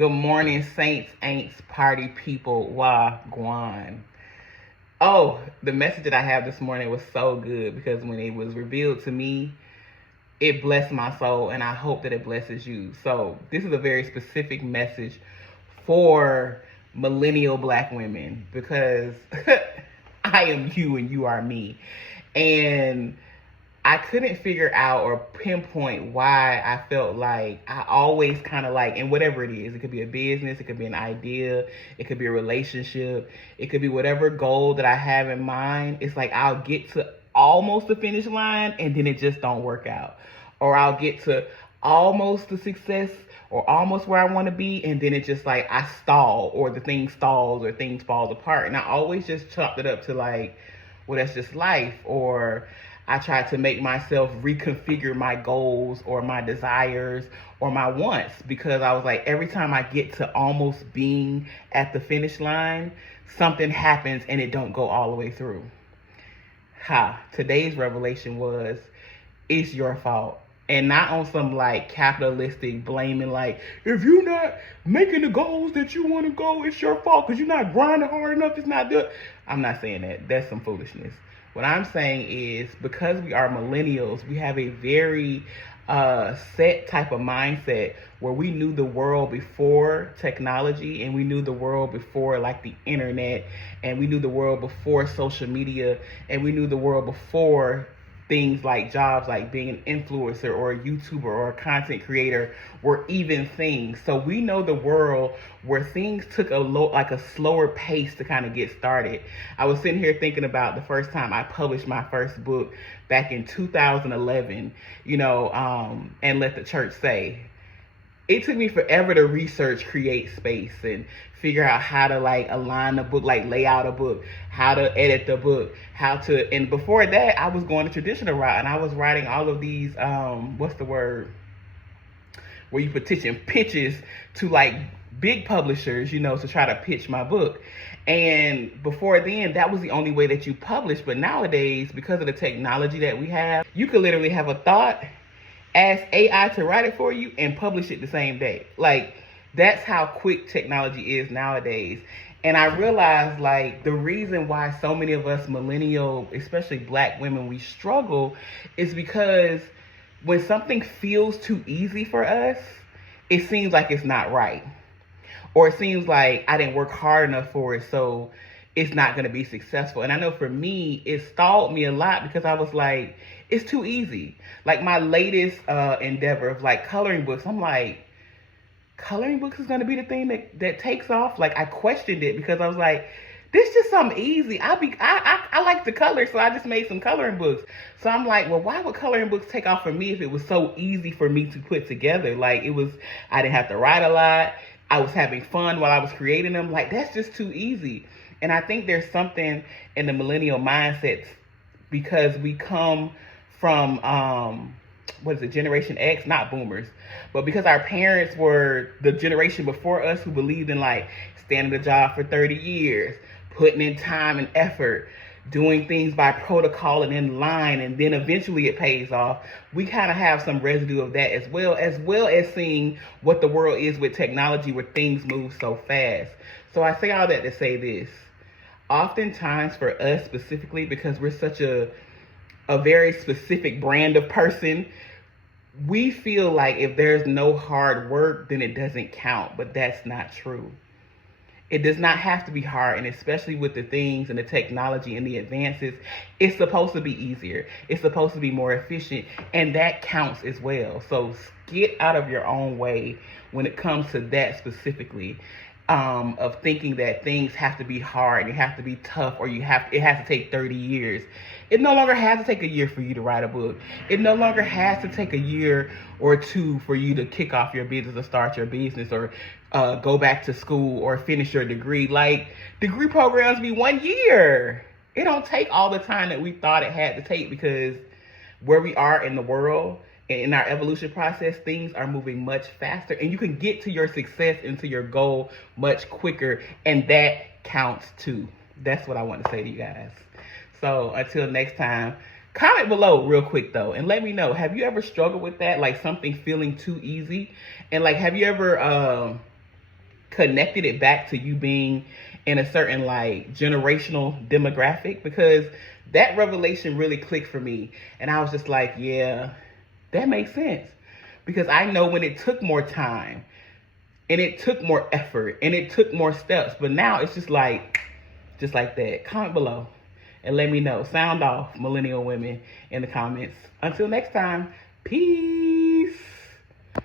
Good morning, saints, ain'ts, party people, wagwan. Oh, the message that I have this morning was so good because when it was revealed to me, it blessed my soul, and I hope that it blesses you. So, this is a very specific message for millennial black women because I am you and you are me. And I couldn't figure out or pinpoint why I felt like I always kind of like, and whatever it is, it could be a business, it could be an idea, it could be a relationship, it could be whatever goal that I have in mind. It's like I'll get to almost the finish line and then it just don't work out. Or I'll get to almost the success or almost where I want to be and then it just like I stall or the thing stalls or things falls apart. And I always just chopped it up to like, well, that's just life. Or I try to make myself reconfigure my goals or my desires or my wants because I was like, every time I get to almost being at the finish line, something happens and it don't go all the way through. Today's revelation was, it's your fault. And not on some like capitalistic blaming, like, if you're not making the goals that you want to go, it's your fault because you're not grinding hard enough, it's not good. I'm not saying that. That's some foolishness. What I'm saying is because we are millennials, we have a very set type of mindset where we knew the world before technology and we knew the world before like the internet and we knew the world before social media and we knew the world before things like jobs like being an influencer or a YouTuber or a content creator were even things. So we know the world where things took a slower pace to kind of get started. I was sitting here thinking about the first time I published my first book back in 2011, and Let the Church Say. It took me forever to research, create space, and figure out how to like align the book, like lay out a book, how to edit the book, and before that, I was going the traditional route and I was writing all of these, where you petition pitches to like big publishers, to try to pitch my book. And before then, that was the only way that you publish. But nowadays, because of the technology that we have, you could literally have a thought, ask AI to write it for you and publish it the same day. Like, that's how quick technology is nowadays. And I realized like the reason why so many of us millennial, especially black women, we struggle is because when something feels too easy for us, it seems like it's not right. Or it seems like I didn't work hard enough for it, so it's not going to be successful. And I know for me, it stalled me a lot because I was like, it's too easy. Like my latest endeavor of like coloring books, I'm like, coloring books is going to be the thing that takes off. Like I questioned it because I was like, this is just something easy. I like to color, so I just made some coloring books. So I'm like, well, why would coloring books take off for me if it was so easy for me to put together? Like I didn't have to write a lot. I was having fun while I was creating them. Like that's just too easy. And I think there's something in the millennial mindset because we come from, Generation X, not boomers, but because our parents were the generation before us who believed in like standing a job for 30 years, putting in time and effort, doing things by protocol and in line, and then eventually it pays off. We kind of have some residue of that as well as seeing what the world is with technology where things move so fast. So I say all that to say this. Oftentimes for us specifically, because we're such a very specific brand of person, we feel like if there's no hard work, then it doesn't count, but that's not true. It does not have to be hard, and especially with the things and the technology and the advances, it's supposed to be easier. It's supposed to be more efficient, and that counts as well. So get out of your own way when it comes to that specifically, of thinking that things have to be hard, and you have to be tough, or it has to take 30 years. It no longer has to take a year for you to write a book. It no longer has to take a year or two for you to kick off your business or start your business or go back to school or finish your degree. Like, degree programs be 1 year. It don't take all the time that we thought it had to take because where we are in the world and in our evolution process, things are moving much faster and you can get to your success and to your goal much quicker, and that counts too. That's what I want to say to you guys. So until next time, comment below real quick though and let me know, have you ever struggled with that, like something feeling too easy? And like, have you ever connected it back to you being in a certain like generational demographic, because that revelation really clicked for me. And I was just like, yeah, that makes sense. Because I know when it took more time and it took more effort and it took more steps, but now it's just like that. Comment below and let me know. Sound off, millennial women, in the comments. Until next time, peace.